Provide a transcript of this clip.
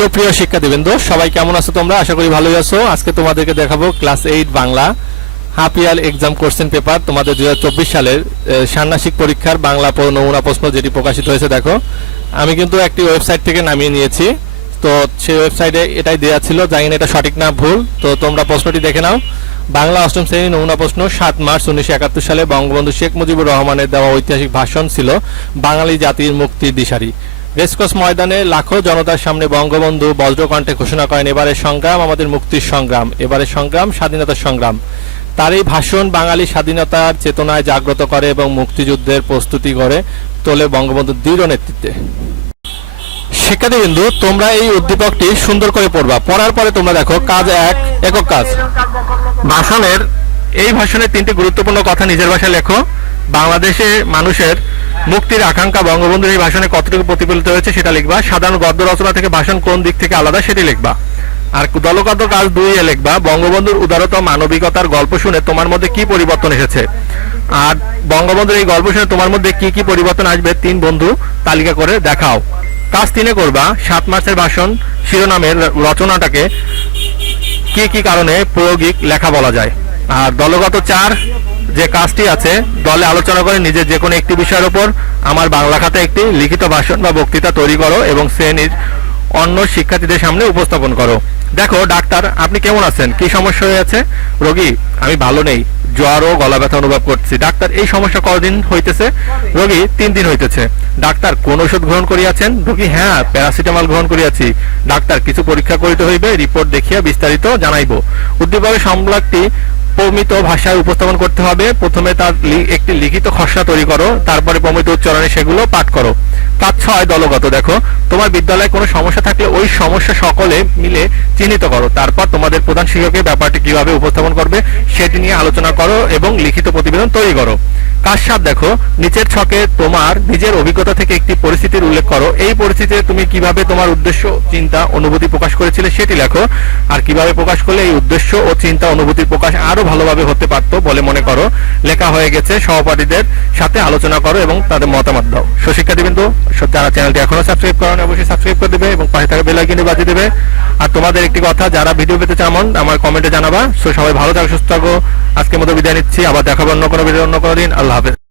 সুপ্রিয় শিক্ষার্থীবৃন্দ, সবাই কেমন আছো তোমরা? আশা করি ভালোই আছো। আজকে তোমাদেরকে দেখাবো class eight Bangla half year exam question paper, তোমাদের দুই সালের ষান্মাসিক পরীক্ষার বাংলা নমুনা প্রশ্ন যেটি প্রকাশিত হয়েছে, দেখো। আমি কিন্তু একটি ওয়েবসাইট থেকে নামিয়ে নিয়েছি। তো সেই ওয়েবসাইটে এটাই দেওয়া ছিল, জানি না এটা সঠিক না ভুল। তো তোমরা প্রশ্নটি দেখে নাও। বাংলা অষ্টম শ্রেণির নমুনা প্রশ্ন, সাত মার্চ উনিশশো একাত্তর সালে বঙ্গবন্ধু শেখ মুজিবুর রহমানের দেওয়া ঐতিহাসিক ভাষণ ছিল বাঙালি জাতির মুক্তির দিশারি। রেসকোর্স ময়দানে লাখো জনতার সামনে বঙ্গবন্ধু বজ্রকণ্ঠে ঘোষণা করেন, এবারের সংগ্রাম আমাদের মুক্তির সংগ্রাম, এবারের সংগ্রাম স্বাধীনতার সংগ্রাম। তার এই ভাষণ বাঙালি স্বাধীনতার চেতনায় জাগ্রত করে এবং মুক্তিযুদ্ধের প্রস্তুতি করে তোলে বঙ্গবন্ধুর দৃঢ় নেতৃত্বে। শিক্ষার্থীবৃন্দু তোমরা এই উদ্দীপকটি সুন্দর করে পড়বা। পড়ার পরে তোমরা দেখো, কাজ এক, একক কাজ। ভাষণের, এই ভাষণের তিনটি গুরুত্বপূর্ণ কথা নিজের ভাষায় লেখো। বাংলাদেশে মানুষের মুক্তির আকাঙ্ক্ষা বঙ্গবন্ধুর এই ভাষণে কতটুকু প্রতিফলিত হয়েছে সেটা লিখবা। সাধারণ গদ্য রচনা থেকে ভাষণ কোন দিক থেকে আলাদা সেটি লিখবা। আর দলগত কাজ দুই এ লিখবা। বঙ্গবন্ধুর উদারতা, মানবিকতার গল্প শুনে তোমার মধ্যে কি পরিবর্তন এসেছে? আর বঙ্গবন্ধুর এই গল্প শুনে তোমার মধ্যে কি কি পরিবর্তন আসবে তিন বন্ধু তালিকা করে দেখাও। কাজ তিনে করবা। সাত মাসের ভাষণ শিরোনামের রচনাটাকে কি কি কারণে প্রয়োগিক লেখা বলা যায়। আর দলগত চার যে কাজটি আছে, দলে আলোচনা করে নিজের যে কোনো একটি বিষয়ের উপর আমার বাংলা খাতে একটি লিখিত ভাষণ বা বক্তৃতা তৈরি করো এবং শ্রেণির অন্য শিক্ষার্থীদের সামনে উপস্থাপন করো। দেখো, ডাক্তার, আপনি কেমন আছেন? কি সমস্যা হয়ে আছে? রোগী, আমি ভালো নেই। জ্বর ও গলা ব্যথা অনুভব করছি। ডাক্তার, এই সমস্যা কতদিন হইতেছে? রোগী, তিন দিন হইতেছে। ডাক্তার, কোন ওষুধ গ্রহণ করিয়াছেন? রোগী হ্যাঁ প্যারাসিটামল গ্রহণ করিয়াছি। ডাক্তার, কিছু পরীক্ষা করিতে হইবে, রিপোর্ট দেখিয়া বিস্তারিত জানাইব। উদ্দীপকের সংলাপটি প্রমিত ভাষায় উপস্থাপন করতে হবে। প্রথমে তার একটি লিখিত খসড়া তৈরি করো, তারপরে প্রমিত উচ্চারণে সেগুলো পাঠ করো। পাঁচ ছয় দলগত, দেখো। তোমার বিদ্যালয়ে কোনো সমস্যা থাকলে ওই সমস্যা সকলে মিলে চিহ্নিত করো। তারপর তোমাদের প্রধান শিক্ষকের ব্যাপারটি কীভাবে উপস্থাপন করবে সেটি নিয়ে আলোচনা করো এবং লিখিত প্রতিবেদন তৈরি করো। সাত দেখো, নিচের ছকে তোমার নিজের অভিজ্ঞতা থেকে একটি পরিস্থিতির উল্লেখ করো। এই পরিস্থিতিতে তুমি কীভাবে তোমার উদ্দেশ্য, চিন্তা, অনুভূতি প্রকাশ করেছিলে সেটি লেখো। আর কীভাবে প্রকাশ করলে এই উদ্দেশ্য ও চিন্তা, অনুভূতির প্রকাশ আরও ভালোভাবে হতে পারতো বলে মনে করো। লেখা হয়ে গেছে, সহপাঠীদের সাথে আলোচনা করো এবং তাদের মতামত দাও। সুশিক্ষার্থীবৃন্দ যারা চ্যানেলটি এখনও সাবস্ক্রাইব করেন অবশ্যই সাবস্ক্রাইব করে দেবে এবং পাশে থাকা বেল বাজিয়ে দেবে। আর তোমাদের একটি কথা, যারা ভিডিও পেতে চান, আমার কমেন্টে জানাবা। সো সবাই ভালো থাকো, সুস্থ থাকো। আজকের মতো বিদায় নিচ্ছি আবার দেখাবো অন্য কোনো ভিডিও অন্য কোনো দিন। আল্লাহ হাফেজ।